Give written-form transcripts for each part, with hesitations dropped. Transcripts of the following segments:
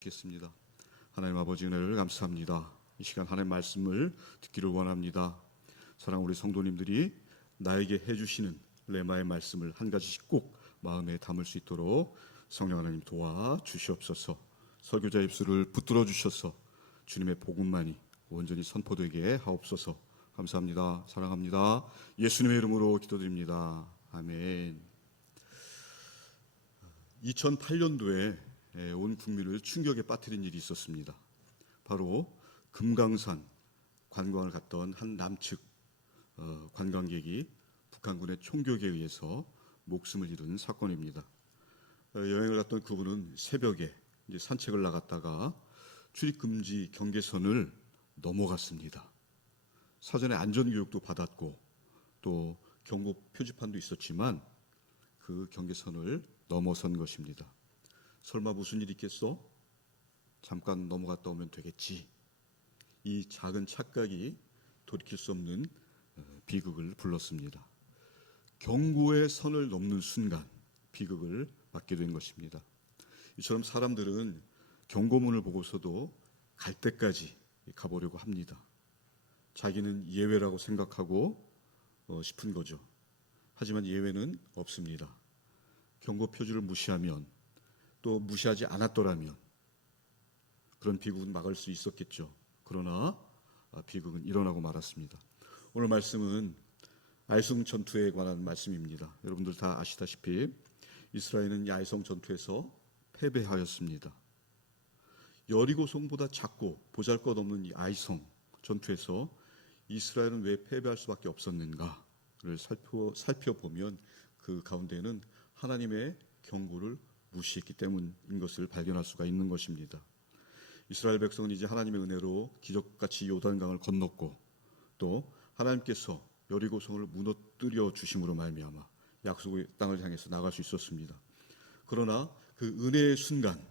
겠습니다. 하나님 아버지 은혜를 감사합니다. 이 시간 하나님 말씀을 듣기를 원합니다. 사랑 우리 성도님들이 나에게 해주시는 레마의 말씀을 한 가지씩 꼭 마음에 담을 수 있도록 성령 하나님 도와 주시옵소서. 설교자 입술을 붙들어 주셔서 주님의 복음만이 온전히 선포되게 하옵소서. 감사합니다. 사랑합니다. 예수님의 이름으로 기도드립니다. 아멘. 2008년도에 온 국민을 충격에 빠뜨린 일이 있었습니다. 바로 금강산 관광을 갔던 한 남측 관광객이 북한군의 총격에 의해서 목숨을 잃은 사건입니다. 여행을 갔던 그분은 새벽에 이제 산책을 나갔다가 출입금지 경계선을 넘어갔습니다. 사전에 안전교육도 받았고 또 경고 표지판도 있었지만 그 경계선을 넘어선 것입니다. 설마 무슨 일이 있겠어? 잠깐 넘어갔다 오면 되겠지. 이 작은 착각이 돌이킬 수 없는 비극을 불렀습니다. 경고의 선을 넘는 순간 비극을 맞게 된 것입니다. 이처럼 사람들은 경고문을 보고서도 갈 때까지 가보려고 합니다. 자기는 예외라고 생각하고 싶은 거죠. 하지만 예외는 없습니다. 경고 표지를 무시하면 또 무시하지 않았더라면 그런 비극은 막을 수 있었겠죠. 그러나 비극은 일어나고 말았습니다. 오늘 말씀은 아이성 전투에 관한 말씀입니다. 여러분들 다 아시다시피 이스라엘은 이 아이성 전투에서 패배하였습니다. 여리고성보다 작고 보잘것없는 이 아이성 전투에서 이스라엘은 왜 패배할 수밖에 없었는가를 살펴보면 그 가운데는 하나님의 경고를 무시했기 때문인 것을 발견할 수가 있는 것입니다. 이스라엘 백성은 이제 하나님의 은혜로 기적같이 요단강을 건넜고 또 하나님께서 여리고성을 무너뜨려 주심으로 말미암아 약속의 땅을 향해서 나갈 수 있었습니다. 그러나 그 은혜의 순간,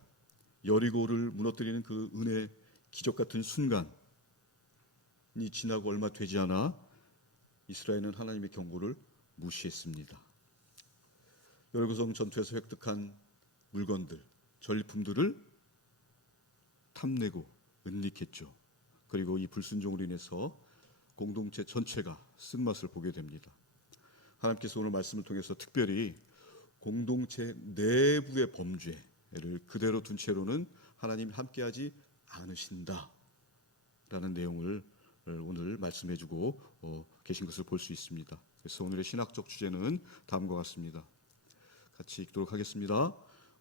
여리고를 무너뜨리는 그 은혜 기적같은 순간이 지나고 얼마 되지 않아 이스라엘은 하나님의 경고를 무시했습니다. 여리고성 전투에서 획득한 물건들, 전리품들을 탐내고 은닉했죠. 그리고 이 불순종으로 인해서 공동체 전체가 쓴맛을 보게 됩니다. 하나님께서 오늘 말씀을 통해서 특별히 공동체 내부의 범죄를 그대로 둔 채로는 하나님이 함께하지 않으신다 라는 내용을 오늘 말씀해주고 계신 것을 볼 수 있습니다. 그래서 오늘의 신학적 주제는 다음과 같습니다. 같이 읽도록 하겠습니다.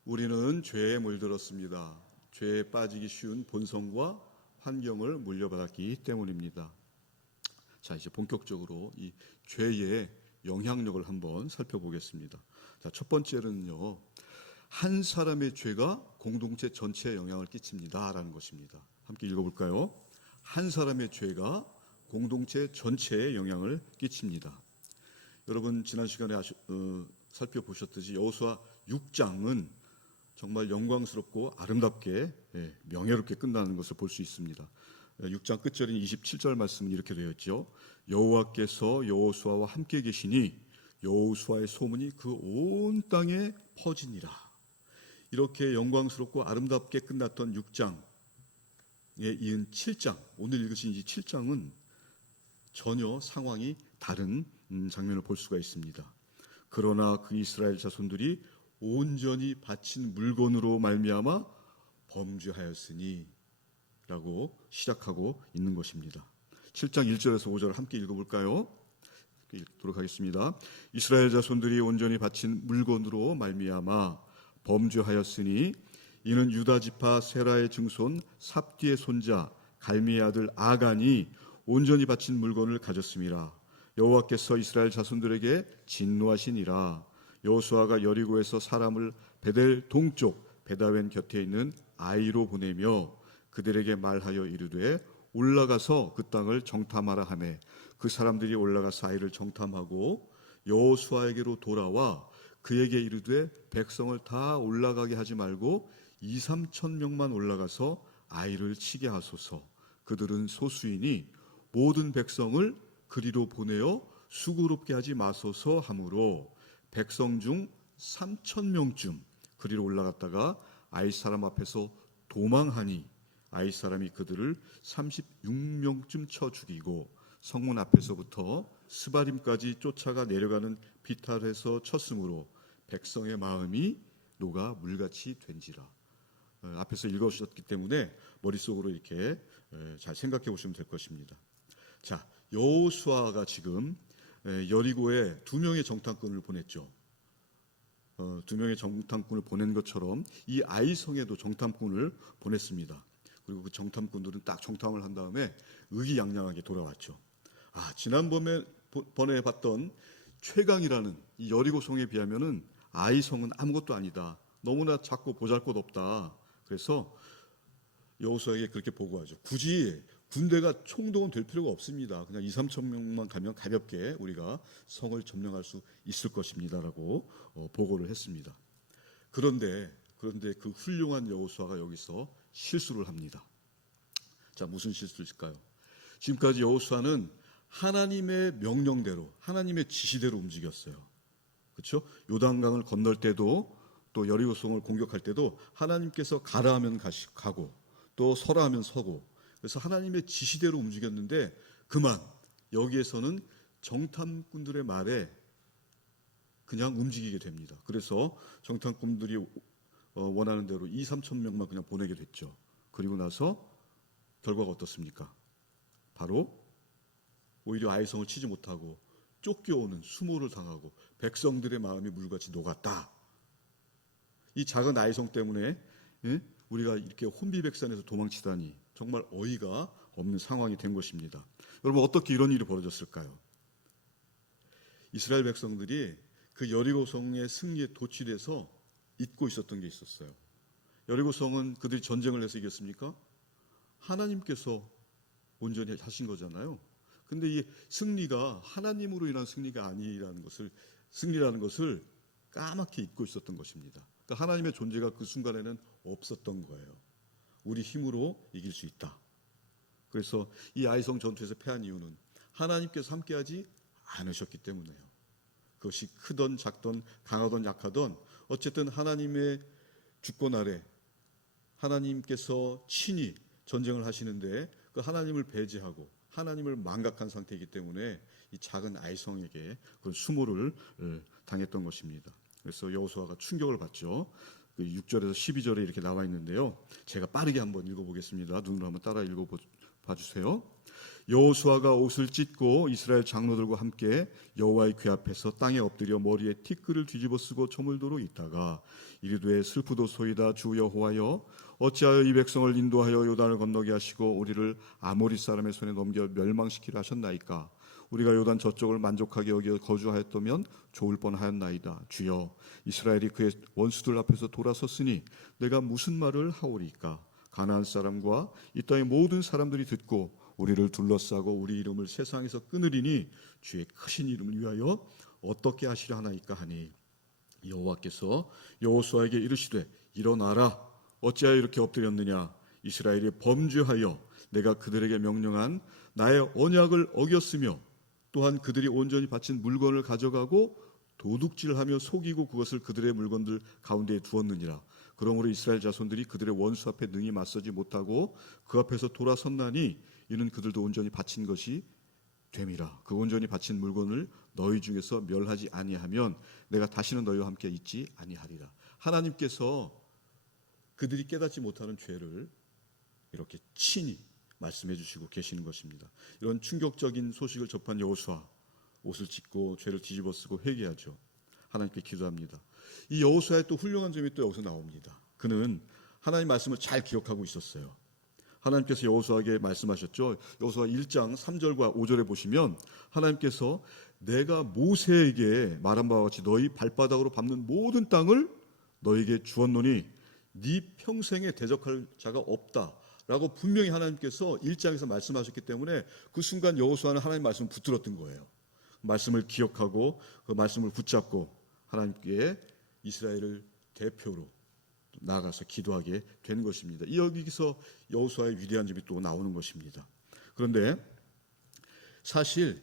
우리는 죄에 물들었습니다. 죄에 빠지기 쉬운 본성과 환경을 물려받았기 때문입니다. 자, 이제 본격적으로 이 죄의 영향력을 한번 살펴보겠습니다. 자, 첫 번째는요, 한 사람의 죄가 공동체 전체에 영향을 끼칩니다라는 것입니다. 함께 읽어볼까요? 한 사람의 죄가 공동체 전체에 영향을 끼칩니다. 여러분 지난 시간에 살펴보셨듯이 여호수아 6장은 정말 영광스럽고 아름답게 명예롭게 끝나는 것을 볼 수 있습니다. 6장 끝절인 27절 말씀은 이렇게 되어 있죠. 여호와께서 여호수아와 함께 계시니 여호수아의 소문이 그 온 땅에 퍼지니라. 이렇게 영광스럽고 아름답게 끝났던 6장에 이은 7장, 오늘 읽으신 이 7장은 전혀 상황이 다른 장면을 볼 수가 있습니다. 그러나 그 이스라엘 자손들이 온전히 바친 물건으로 말미암아 범죄하였으니 라고 시작하고 있는 것입니다. 7장 1절에서 5절을 함께 읽어볼까요? 읽도록 하겠습니다. 이스라엘 자손들이 온전히 바친 물건으로 말미암아 범죄하였으니 이는 유다 지파 세라의 증손 삽디의 손자 갈미의 아들 아간이 온전히 바친 물건을 가졌음이라. 여호와께서 이스라엘 자손들에게 진노하시니라. 여호수아가 여리고에서 사람을 베델 동쪽 베다웬 곁에 있는 아이로 보내며 그들에게 말하여 이르되 올라가서 그 땅을 정탐하라 하매 그 사람들이 올라가서 아이를 정탐하고 여호수아에게로 돌아와 그에게 이르되 백성을 다 올라가게 하지 말고 2-3천 명만 올라가서 아이를 치게 하소서. 그들은 소수이니 모든 백성을 그리로 보내어 수고롭게 하지 마소서 하므로 백성 중 3,000명쯤 그리로 올라갔다가 아이 사람 앞에서 도망하니 아이 사람이 그들을 36명쯤 쳐 죽이고 성문 앞에서부터 스바림까지 쫓아가 내려가는 비탈에서 쳤으므로 백성의 마음이 녹아 물같이 된지라. 앞에서 읽어주셨기 때문에 머릿속으로 이렇게 잘 생각해 보시면 될 것입니다. 자, 여호수아가 지금 여리고에 2명의 정탐꾼을 보냈죠. 2명의 정탐꾼을 보낸 것처럼 이 아이성에도 정탐꾼을 보냈습니다. 그리고 그 정탐꾼들은 딱 정탐을 한 다음에 의기양양하게 돌아왔죠. 지난번에 봤던 최강이라는 이 여리고성에 비하면은 아이성은 아무것도 아니다. 너무나 작고 보잘것없다. 그래서 여호수아에게 그렇게 보고하죠. 굳이 군대가 총동원 될 필요가 없습니다. 그냥 2-3천 명만 가면 가볍게 우리가 성을 점령할 수 있을 것입니다라고 보고를 했습니다. 그런데 그 훌륭한 여호수아가 여기서 실수를 합니다. 자, 무슨 실수일까요? 지금까지 여호수아는 하나님의 명령대로, 하나님의 지시대로 움직였어요. 그렇죠? 요단강을 건널 때도, 또 여리고성을 공격할 때도 하나님께서 가라 하면 가고, 또 서라 하면 서고, 그래서 하나님의 지시대로 움직였는데 그만 여기에서는 정탐꾼들의 말에 그냥 움직이게 됩니다. 그래서 정탐꾼들이 원하는 대로 2-3천 명만 그냥 보내게 됐죠. 그리고 나서 결과가 어떻습니까? 바로 오히려 아이성을 치지 못하고 쫓겨오는 수모를 당하고 백성들의 마음이 물같이 녹았다. 이 작은 아이성 때문에 우리가 이렇게 혼비백산에서 도망치다니 정말 어이가 없는 상황이 된 것입니다. 여러분, 어떻게 이런 일이 벌어졌을까요? 이스라엘 백성들이 그 여리고성의 승리에 도취돼서 잊고 있었던 게 있었어요. 여리고성은 그들이 전쟁을 해서 이겼습니까? 하나님께서 온전히 하신 거잖아요. 근데 이 승리가 하나님으로 인한 승리가 아니라는 것을, 승리라는 것을 까맣게 잊고 있었던 것입니다. 그러니까 하나님의 존재가 그 순간에는 없었던 거예요. 우리 힘으로 이길 수 있다. 그래서 이 아이성 전투에서 패한 이유는 하나님께서 함께하지 않으셨기 때문에요. 그것이 크던 작던 강하던 약하던 어쨌든 하나님의 주권 아래 하나님께서 친히 전쟁을 하시는데 그 하나님을 배제하고 하나님을 망각한 상태이기 때문에 이 작은 아이성에게 그 수모를 당했던 것입니다. 그래서 여호수아가 충격을 받죠. 6절에서 12절에 이렇게 나와 있는데요. 제가 빠르게 한번 읽어보겠습니다. 눈으로 한번 따라 읽어봐주세요. 여호수아가 옷을 찢고 이스라엘 장로들과 함께 여호와의 궤 앞에서 땅에 엎드려 머리에 티끌을 뒤집어 쓰고 저물도록 있다가 이르되 슬프도소이다 주 여호와여 어찌하여 이 백성을 인도하여 요단을 건너게 하시고 우리를 아모리 사람의 손에 넘겨 멸망시키려 하셨나이까. 우리가 요단 저쪽을 만족하게 여겨 거주하였다면 좋을 뻔하였나이다. 주여, 이스라엘이 그의 원수들 앞에서 돌아섰으니 내가 무슨 말을 하오리까. 가나안 사람과 이 땅의 모든 사람들이 듣고 우리를 둘러싸고 우리 이름을 세상에서 끊으리니 주의 크신 이름을 위하여 어떻게 하시려 하나이까 하니 여호와께서 여호수아에게 이르시되 일어나라. 어찌하여 이렇게 엎드렸느냐. 이스라엘이 범죄하여 내가 그들에게 명령한 나의 언약을 어겼으며 또한 그들이 온전히 바친 물건을 가져가고 도둑질하며 속이고 그것을 그들의 물건들 가운데에 두었느니라. 그러므로 이스라엘 자손들이 그들의 원수 앞에 능히 맞서지 못하고 그 앞에서 돌아섰나니 이는 그들도 온전히 바친 것이 됨이라. 그 온전히 바친 물건을 너희 중에서 멸하지 아니하면 내가 다시는 너희와 함께 있지 아니하리라. 하나님께서 그들이 깨닫지 못하는 죄를 이렇게 친히 말씀해 주시고 계시는 것입니다. 이런 충격적인 소식을 접한 여호수아 옷을 찢고 죄를 뒤집어 쓰고 회개하죠. 하나님께 기도합니다. 이 여호수아의 또 훌륭한 점이 또 여기서 나옵니다. 그는 하나님 말씀을 잘 기억하고 있었어요. 하나님께서 여호수아에게 말씀하셨죠. 여호수아 1장 3절과 5절에 보시면 하나님께서 내가 모세에게 말한 바와 같이 너희 발바닥으로 밟는 모든 땅을 너에게 주었노니 네 평생에 대적할 자가 없다라고 분명히 하나님께서 1장에서 말씀하셨기 때문에 그 순간 여호수아는 하나님 말씀을 붙들었던 거예요. 말씀을 기억하고 그 말씀을 붙잡고 하나님께 이스라엘을 대표로 나아가서 기도하게 된 것입니다. 여기서 여호수아의 위대한 점이 또 나오는 것입니다. 그런데 사실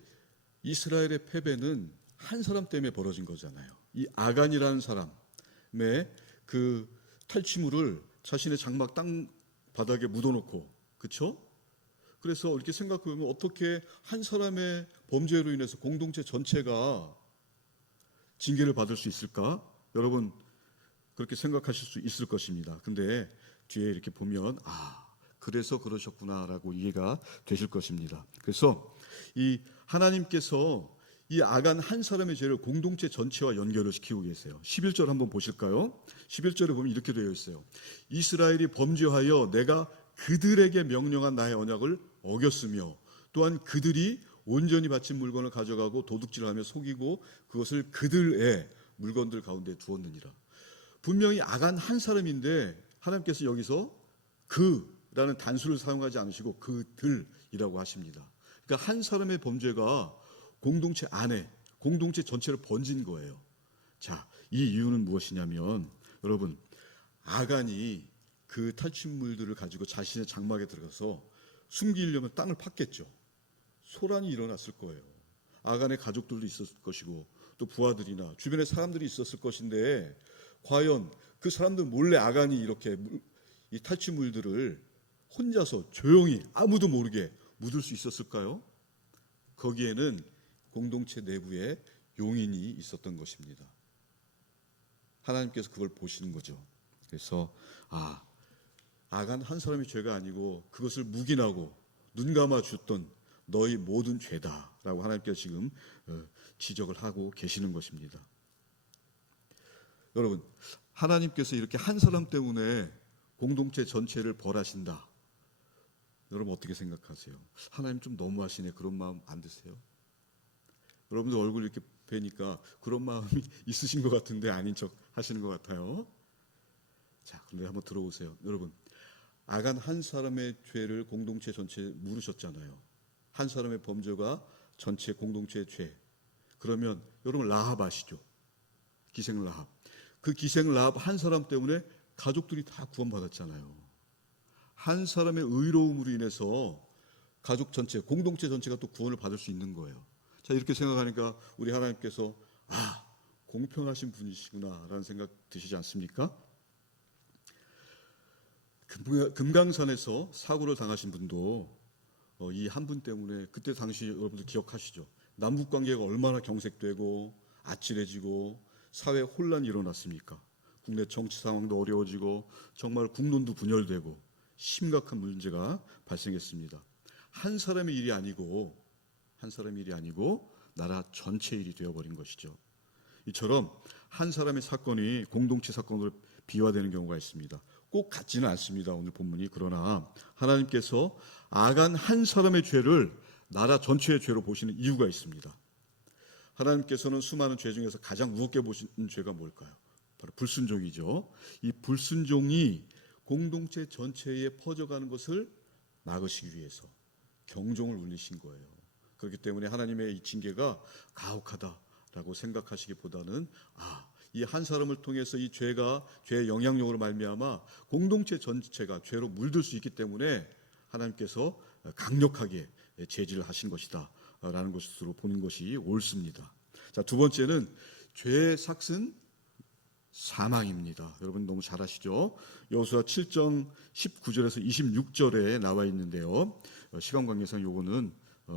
이스라엘의 패배는 한 사람 때문에 벌어진 거잖아요. 이 아간이라는 사람의 그 탈취물을 자신의 장막 바닥에 묻어놓고, 그렇죠? 그래서 이렇게 생각해보면 어떻게 한 사람의 범죄로 인해서 공동체 전체가 징계를 받을 수 있을까? 여러분 그렇게 생각하실 수 있을 것입니다. 근데 뒤에 이렇게 보면 그래서 그러셨구나라고 이해가 되실 것입니다. 그래서 이 하나님께서 이 아간 한 사람의 죄를 공동체 전체와 연결을 시키고 계세요. 11절 한번 보실까요? 11절에 보면 이렇게 되어 있어요. 이스라엘이 범죄하여 내가 그들에게 명령한 나의 언약을 어겼으며 또한 그들이 온전히 바친 물건을 가져가고 도둑질하며 속이고 그것을 그들의 물건들 가운데 두었느니라. 분명히 아간 한 사람인데 하나님께서 여기서 그라는 단수를 사용하지 않으시고 그들이라고 하십니다. 그러니까 한 사람의 범죄가 공동체 안에, 공동체 전체를 번진 거예요. 자, 이 이유는 무엇이냐면 여러분, 아간이 그 탈취물들을 가지고 자신의 장막에 들어가서 숨기려면 땅을 팠겠죠. 소란이 일어났을 거예요. 아간의 가족들도 있었을 것이고 또 부하들이나 주변에 사람들이 있었을 것인데 과연 그 사람들 몰래 아간이 이렇게 이 탈취물들을 혼자서 조용히 아무도 모르게 묻을 수 있었을까요? 거기에는 공동체 내부에 용인이 있었던 것입니다. 하나님께서 그걸 보시는 거죠. 그래서 아간 한 사람의 죄가 아니고 그것을 묵인하고 눈 감아 줬던 너희 모든 죄다라고 하나님께서 지금 지적을 하고 계시는 것입니다. 여러분, 하나님께서 이렇게 한 사람 때문에 공동체 전체를 벌하신다. 여러분 어떻게 생각하세요? 하나님 좀 너무하시네, 그런 마음 안 드세요? 여러분들 얼굴 이렇게 뵈니까 그런 마음이 있으신 것 같은데 아닌 척 하시는 것 같아요. 자, 그런데 한번 들어보세요. 여러분, 아간 한 사람의 죄를 공동체 전체에 물으셨잖아요. 한 사람의 범죄가 전체 공동체의 죄. 그러면 여러분 라합 아시죠? 기생 라합. 그 기생 라합 한 사람 때문에 가족들이 다 구원받았잖아요. 한 사람의 의로움으로 인해서 가족 전체, 공동체 전체가 또 구원을 받을 수 있는 거예요. 자, 이렇게 생각하니까 우리 하나님께서 공평하신 분이시구나라는 생각 드시지 않습니까? 금강산에서 사고를 당하신 분도 이 한 분 때문에 그때 당시 여러분들 기억하시죠? 남북 관계가 얼마나 경색되고 아찔해지고 사회 혼란이 일어났습니까? 국내 정치 상황도 어려워지고 정말 국론도 분열되고 심각한 문제가 발생했습니다. 한 사람의 일이 아니고 나라 전체 일이 되어버린 것이죠. 이처럼 한 사람의 사건이 공동체 사건으로 비화되는 경우가 있습니다. 꼭 같지는 않습니다, 오늘 본문이. 그러나 하나님께서 아간 한 사람의 죄를 나라 전체의 죄로 보시는 이유가 있습니다. 하나님께서는 수많은 죄 중에서 가장 무겁게 보시는 죄가 뭘까요? 바로 불순종이죠. 이 불순종이 공동체 전체에 퍼져가는 것을 막으시기 위해서 경종을 울리신 거예요. 그렇기 때문에 하나님의 이 징계가 가혹하다라고 생각하시기보다는 이 한 사람을 통해서 이 죄의 영향력으로 말미암아 공동체 전체가 죄로 물들 수 있기 때문에 하나님께서 강력하게 제지를 하신 것이다 라는 것으로 보는 것이 옳습니다. 자, 두 번째는 죄의 삭은 사망입니다. 여러분 너무 잘 아시죠? 여호수아 7장 19절에서 26절에 나와 있는데요. 시간 관계상 요거는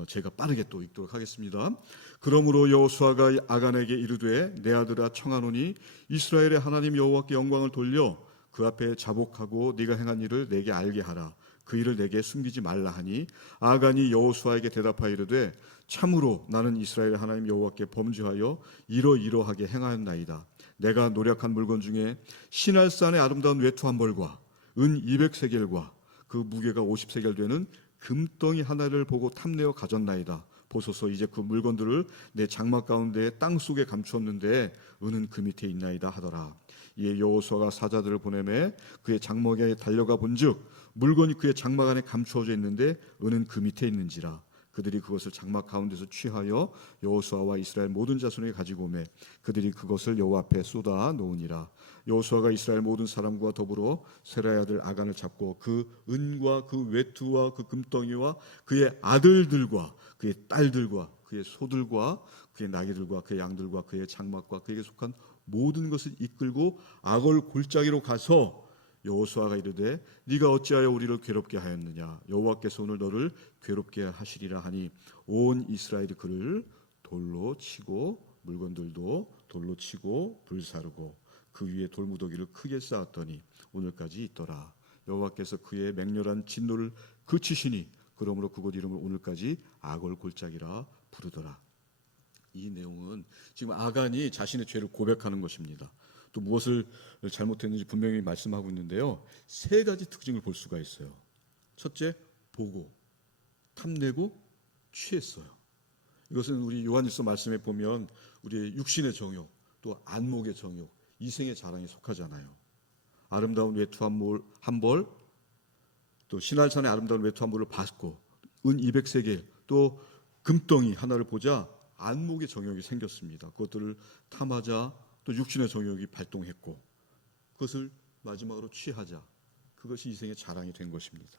제가 빠르게 또 읽도록 하겠습니다. 그러므로 여호수아가 아간에게 이르되 내 아들아 청하노니 이스라엘의 하나님 여호와께 영광을 돌려 그 앞에 자복하고 네가 행한 일을 내게 알게 하라. 그 일을 내게 숨기지 말라 하니 아간이 여호수아에게 대답하여 이르되 참으로 나는 이스라엘 하나님 여호와께 범죄하여 이러이러하게 행하였나이다. 내가 노력한 물건 중에 시날산의 아름다운 외투 한 벌과 은 200세겔과 그 무게가 50세겔 되는 금덩이 하나를 보고 탐내어 가졌나이다. 보소서 이제 그 물건들을 내 장막 가운데 땅 속에 감추었는데 은은 그 밑에 있나이다 하더라. 이에 여호수아가 사자들을 보내매 그의 장막에 달려가 본즉 물건이 그의 장막 안에 감추어져 있는데 은은 그 밑에 있는지라. 그들이 그것을 장막 가운데서 취하여 여호수아와 이스라엘 모든 자손에게 가지고 오매 그들이 그것을 여호와 앞에 쏟아 놓으니라. 여호수아가 이스라엘 모든 사람과 더불어 세라의 아들 아간을 잡고 그 은과 그 외투와 그 금덩이와 그의 아들들과 그의 딸들과 그의 소들과 그의 나귀들과 그의 양들과 그의 장막과 그에게 속한 모든 것을 이끌고 아골 골짜기로 가서 여호수아가 이르되 네가 어찌하여 우리를 괴롭게 하였느냐 여호와께서 오늘 너를 괴롭게 하시리라 하니 온 이스라엘이 그를 돌로 치고 물건들도 돌로 치고 불사르고 그 위에 돌무더기를 크게 쌓았더니 오늘까지 있더라. 여호와께서 그의 맹렬한 진노를 그치시니 그러므로 그곳 이름을 오늘까지 아골 골짜기라 부르더라. 이 내용은 지금 아간이 자신의 죄를 고백하는 것입니다. 또 무엇을 잘못했는지 분명히 말씀하고 있는데요. 세 가지 특징을 볼 수가 있어요. 첫째, 보고, 탐내고, 취했어요. 이것은 우리 요한일서 말씀에 보면 우리의 육신의 정욕, 또 안목의 정욕, 이생의 자랑에 속하잖아요. 아름다운 외투 한 벌, 또 신할산의 아름다운 외투 한 벌을 받고 은 200세겔, 또 금덩이 하나를 보자 안목의 정욕이 생겼습니다. 그것들을 탐하자 또 육신의 정욕이 발동했고 그것을 마지막으로 취하자. 그것이 이생의 자랑이 된 것입니다.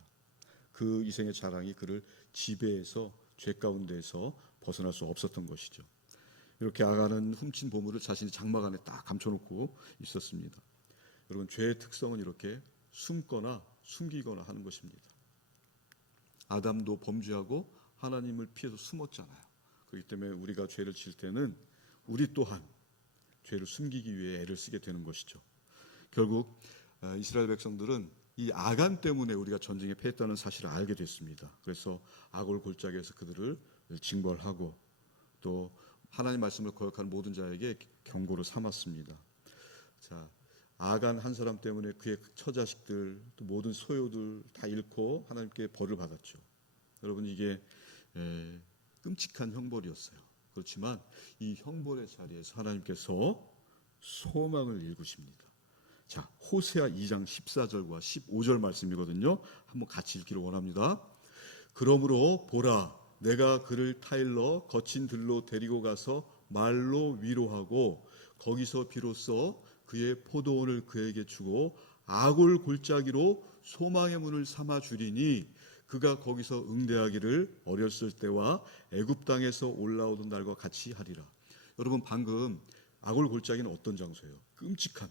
그 이생의 자랑이 그를 지배해서 죄 가운데에서 벗어날 수 없었던 것이죠. 이렇게 아간은 훔친 보물을 자신의 장막 안에 딱 감춰놓고 있었습니다. 여러분, 죄의 특성은 이렇게 숨거나 숨기거나 하는 것입니다. 아담도 범죄하고 하나님을 피해서 숨었잖아요. 그렇기 때문에 우리가 죄를 지을 때는 우리 또한 죄를 숨기기 위해 애를 쓰게 되는 것이죠. 결국 이스라엘 백성들은 이 아간 때문에 우리가 전쟁에 패했다는 사실을 알게 됐습니다. 그래서 아골 골짜기에서 그들을 징벌하고 또 하나님 말씀을 거역하는 모든 자에게 경고를 삼았습니다. 자, 아간 한 사람 때문에 그의 처자식들 또 모든 소유들 다 잃고 하나님께 벌을 받았죠. 여러분, 이게 끔찍한 형벌이었어요. 그렇지만 이 형벌의 자리에서 하나님께서 소망을 일구십니다. 자, 호세아 2장 14절과 15절 말씀이거든요. 한번 같이 읽기를 원합니다. 그러므로 보라, 내가 그를 타일러 거친 들로 데리고 가서 말로 위로하고 거기서 비로소 그의 포도원을 그에게 주고 아골 골짜기로 소망의 문을 삼아 주리니 그가 거기서 응대하기를 어렸을 때와 애굽 땅에서 올라오던 날과 같이 하리라. 여러분, 방금 아골 골짜기는 어떤 장소예요? 끔찍한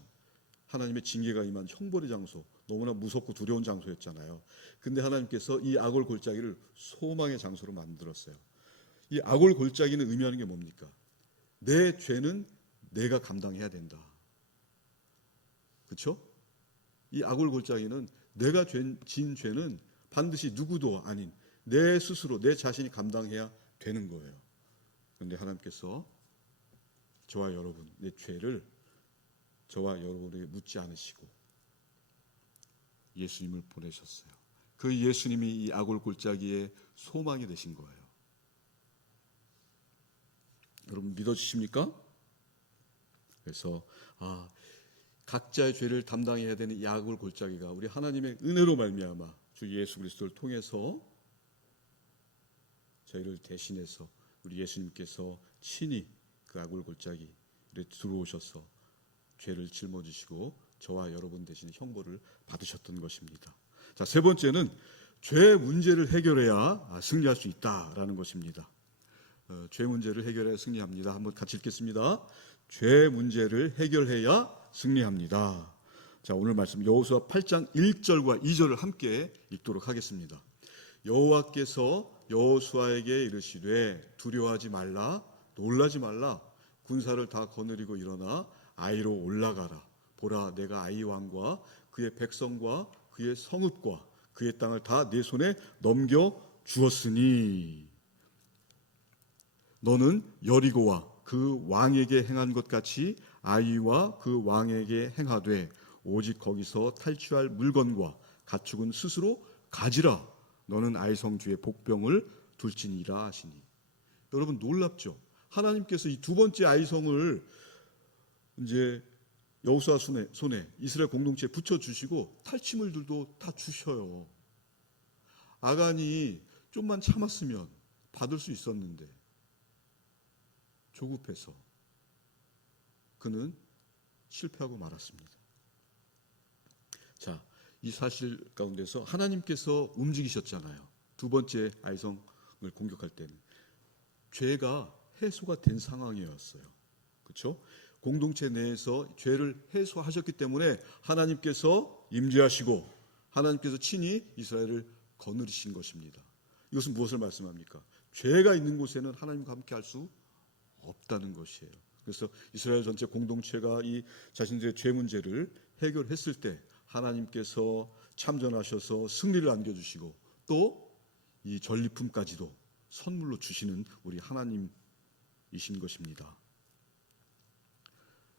하나님의 징계가 임한 형벌의 장소, 너무나 무섭고 두려운 장소였잖아요. 근데 하나님께서 이 아골 골짜기를 소망의 장소로 만들었어요. 이 아골 골짜기는 의미하는 게 뭡니까? 내 죄는 내가 감당해야 된다. 그렇죠? 이 아골 골짜기는 내가 지은 죄는 반드시 누구도 아닌 내 스스로 내 자신이 감당해야 되는 거예요. 그런데 하나님께서 저와 여러분, 내 죄를 저와 여러분에게 묻지 않으시고 예수님을 보내셨어요. 그 예수님이 이 아골 골짜기의 소망이 되신 거예요. 여러분, 믿어주십니까? 그래서 각자의 죄를 담당해야 되는 이 아골 골짜기가 우리 하나님의 은혜로 말미암아 주 예수 그리스도를 통해서 저희를 대신해서 우리 예수님께서 친히 그 아골 골짜기에 들어오셔서 죄를 짊어지시고 저와 여러분 대신에 형벌을 받으셨던 것입니다. 자, 세 번째는 죄 문제를 해결해야 승리할 수 있다라는 것입니다. 죄 문제를 해결해야 승리합니다. 한번 같이 읽겠습니다. 죄 문제를 해결해야 승리합니다. 자, 오늘 말씀 여호수아 8장 1절과 2절을 함께 읽도록 하겠습니다. 여호와께서 여호수아에게 이르시되 두려워하지 말라, 놀라지 말라. 군사를 다 거느리고 일어나 아이로 올라가라. 보라, 내가 아이 왕과 그의 백성과 그의 성읍과 그의 땅을 다 내 손에 넘겨 주었으니 너는 여리고와 그 왕에게 행한 것 같이 아이와 그 왕에게 행하되 오직 거기서 탈취할 물건과 가축은 스스로 가지라. 너는 아이성주의 복병을 둘지니라 하시니. 여러분, 놀랍죠? 하나님께서 이 두 번째 아이성을 이제 여호수아 손에 이스라엘 공동체에 붙여주시고 탈취물들도 다 주셔요. 아간이 좀만 참았으면 받을 수 있었는데 조급해서 그는 실패하고 말았습니다. 자, 이 사실 가운데서 하나님께서 움직이셨잖아요. 두 번째 아이성을 공격할 때는 죄가 해소가 된 상황이었어요. 그렇죠? 공동체 내에서 죄를 해소하셨기 때문에 하나님께서 임재하시고 하나님께서 친히 이스라엘을 거느리신 것입니다. 이것은 무엇을 말씀합니까? 죄가 있는 곳에는 하나님과 함께 할 수 없다는 것이에요. 그래서 이스라엘 전체 공동체가 이 자신들의 죄 문제를 해결했을 때 하나님께서 참전하셔서 승리를 안겨주시고 또 이 전리품까지도 선물로 주시는 우리 하나님이신 것입니다.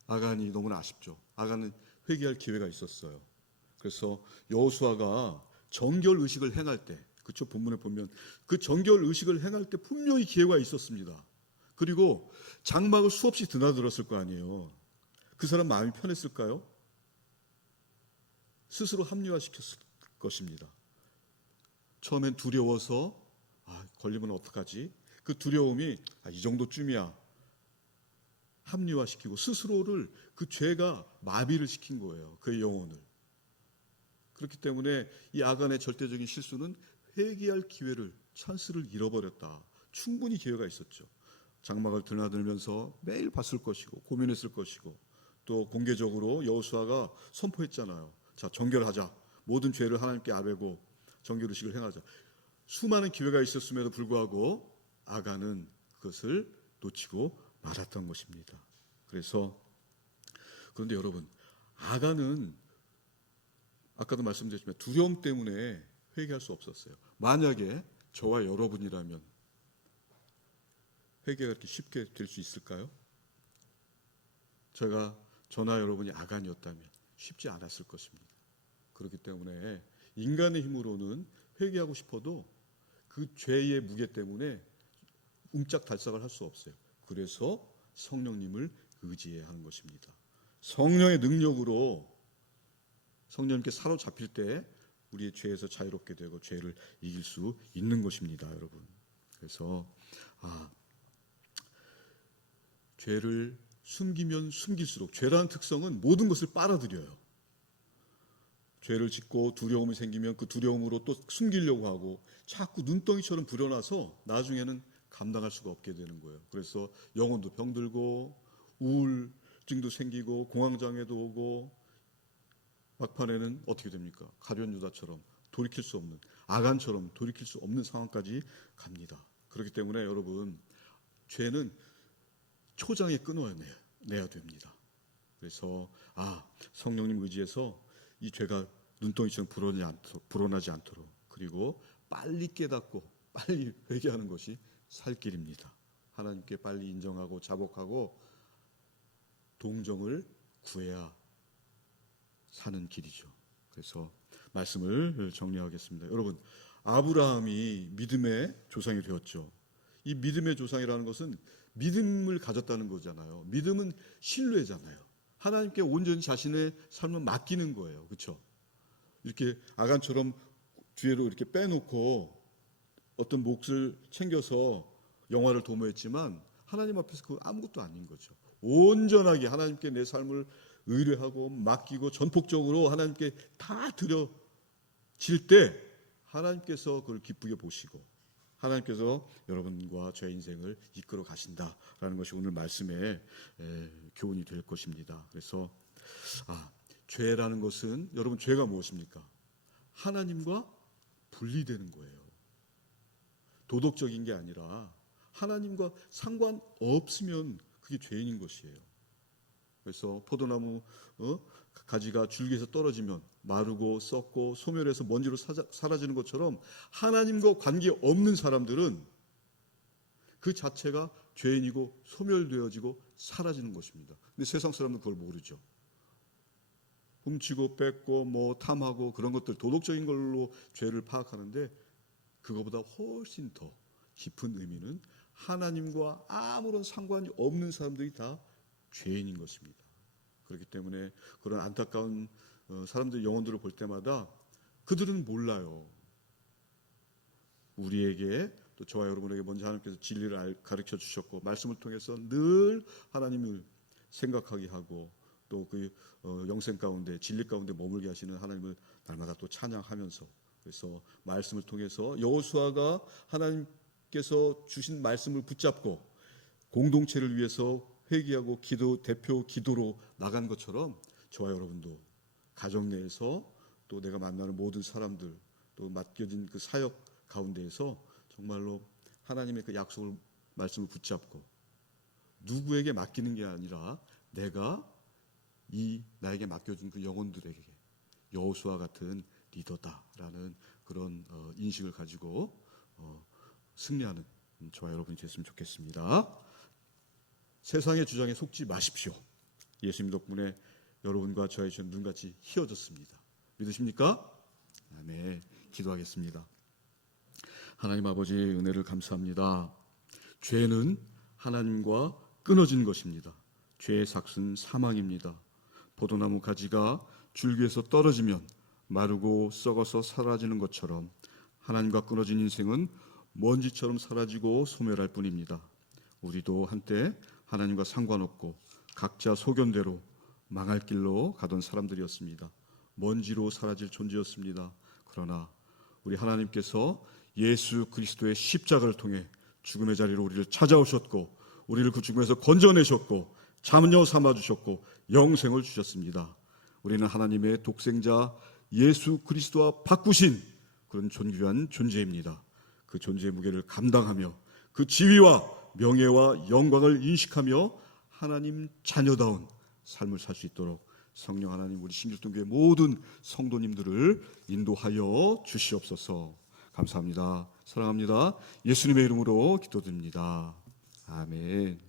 아간이 너무나 아쉽죠. 아간은 회개할 기회가 있었어요. 그래서 여호수아가 정결 의식을 행할 때, 그쵸, 본문에 보면 그 정결 의식을 행할 때 분명히 기회가 있었습니다. 그리고 장막을 수없이 드나들었을 거 아니에요. 그 사람 마음이 편했을까요? 스스로 합리화시켰을 것입니다. 처음엔 두려워서 걸리면 어떡하지? 그 두려움이 이 정도쯤이야 합리화시키고 스스로를 그 죄가 마비를 시킨 거예요. 그의 영혼을. 그렇기 때문에 이 아간의 절대적인 실수는 회개할 기회를, 찬스를 잃어버렸다. 충분히 기회가 있었죠. 장막을 드나들면서 매일 봤을 것이고 고민했을 것이고 또 공개적으로 여호수아가 선포했잖아요. 자, 정결하자. 모든 죄를 하나님께 아뢰고 정결의식을 행하자. 수많은 기회가 있었음에도 불구하고 아간은 그것을 놓치고 말았던 것입니다. 그런데 여러분, 아간은 아까도 말씀드렸지만 두려움 때문에 회개할 수 없었어요. 만약에 저와 여러분이라면 회개가 이렇게 쉽게 될 수 있을까요? 저나 여러분이 아간이었다면 쉽지 않았을 것입니다. 그렇기 때문에 인간의 힘으로는 회개하고 싶어도 그 죄의 무게 때문에 웅짝달싹을 할 수 없어요. 그래서 성령님을 의지해야 하는 것입니다. 성령의 능력으로 성령님께 사로잡힐 때 우리의 죄에서 자유롭게 되고 죄를 이길 수 있는 것입니다, 여러분. 그래서 죄를 숨기면 숨길수록 죄라는 특성은 모든 것을 빨아들여요. 죄를 짓고 두려움이 생기면 그 두려움으로 또 숨기려고 하고 자꾸 눈덩이처럼 불어나서 나중에는 감당할 수가 없게 되는 거예요. 그래서 영혼도 병들고 우울증도 생기고 공황장애도 오고 막판에는 어떻게 됩니까? 가룟 유다처럼 돌이킬 수 없는, 아간처럼 돌이킬 수 없는 상황까지 갑니다. 그렇기 때문에 여러분, 죄는 초장에 끊어내야 됩니다. 그래서 성령님 의지해서 이 죄가 눈덩이처럼 불어나지 않도록, 그리고 빨리 깨닫고 빨리 회개하는 것이 살 길입니다. 하나님께 빨리 인정하고 자복하고 동정을 구해야 사는 길이죠. 그래서 말씀을 정리하겠습니다. 여러분, 아브라함이 믿음의 조상이 되었죠. 이 믿음의 조상이라는 것은 믿음을 가졌다는 거잖아요. 믿음은 신뢰잖아요. 하나님께 온전히 자신의 삶을 맡기는 거예요. 그렇죠? 이렇게 아간처럼 뒤로 이렇게 빼놓고 어떤 몫을 챙겨서 영화를 도모했지만 하나님 앞에서 그거 아무것도 아닌 거죠. 온전하게 하나님께 내 삶을 의뢰하고 맡기고 전폭적으로 하나님께 다 드려질 때 하나님께서 그걸 기쁘게 보시고 하나님께서 여러분과 저의 인생을 이끌어 가신다라는 것이 오늘 말씀의 교훈이 될 것입니다. 그래서 죄라는 것은, 여러분, 죄가 무엇입니까? 하나님과 분리되는 거예요. 도덕적인 게 아니라 하나님과 상관없으면 그게 죄인인 것이에요. 그래서 포도나무 가지가 줄기에서 떨어지면 마르고 썩고 소멸해서 먼지로 사라지는 것처럼 하나님과 관계없는 사람들은 그 자체가 죄인이고 소멸되어지고 사라지는 것입니다. 근데 세상 사람들은 그걸 모르죠. 훔치고 뺏고 탐하고 그런 것들, 도덕적인 걸로 죄를 파악하는데 그거보다 훨씬 더 깊은 의미는 하나님과 아무런 상관이 없는 사람들이 다 죄인인 것입니다. 그렇기 때문에 그런 안타까운 사람들의 영혼들을 볼 때마다 그들은 몰라요. 우리에게, 또 저와 여러분에게 먼저 하나님께서 진리를 가르쳐 주셨고 말씀을 통해서 늘 하나님을 생각하게 하고 또 그 영생 가운데 진리 가운데 머물게 하시는 하나님을 날마다 또 찬양하면서, 그래서 말씀을 통해서 여호수아가 하나님께서 주신 말씀을 붙잡고 공동체를 위해서 회개하고 대표 기도로 나간 것처럼 저와 여러분도 가정 내에서 또 내가 만나는 모든 사람들 또 맡겨진 그 사역 가운데에서 정말로 하나님의 그 약속을 말씀을 붙잡고 누구에게 맡기는 게 아니라 내가 나에게 맡겨준 그 영혼들에게 여호수아 같은 리더다라는 그런 인식을 가지고 승리하는 저와 여러분이 됐으면 좋겠습니다. 세상의 주장에 속지 마십시오. 예수님 덕분에 여러분과 저의 죄는 눈같이 희어졌습니다. 믿으십니까? 아멘. 기도하겠습니다. 하나님 아버지의 은혜를 감사합니다. 죄는 하나님과 끊어진 것입니다. 죄의 삭은 사망입니다. 포도나무 가지가 줄기에서 떨어지면 마르고 썩어서 사라지는 것처럼 하나님과 끊어진 인생은 먼지처럼 사라지고 소멸할 뿐입니다. 우리도 한때 하나님과 상관없고 각자 소견대로 망할 길로 가던 사람들이었습니다. 먼지로 사라질 존재였습니다. 그러나 우리 하나님께서 예수 그리스도의 십자가를 통해 죽음의 자리로 우리를 찾아오셨고 우리를 그 죽음에서 건져내셨고 자녀 삼아주셨고 영생을 주셨습니다. 우리는 하나님의 독생자 예수 그리스도와 바꾸신 그런 존귀한 존재입니다. 그 존재의 무게를 감당하며 그 지위와 명예와 영광을 인식하며 하나님 자녀다운 삶을 살 수 있도록 성령 하나님 우리 신길동교회 모든 성도님들을 인도하여 주시옵소서. 감사합니다. 사랑합니다. 예수님의 이름으로 기도드립니다. 아멘.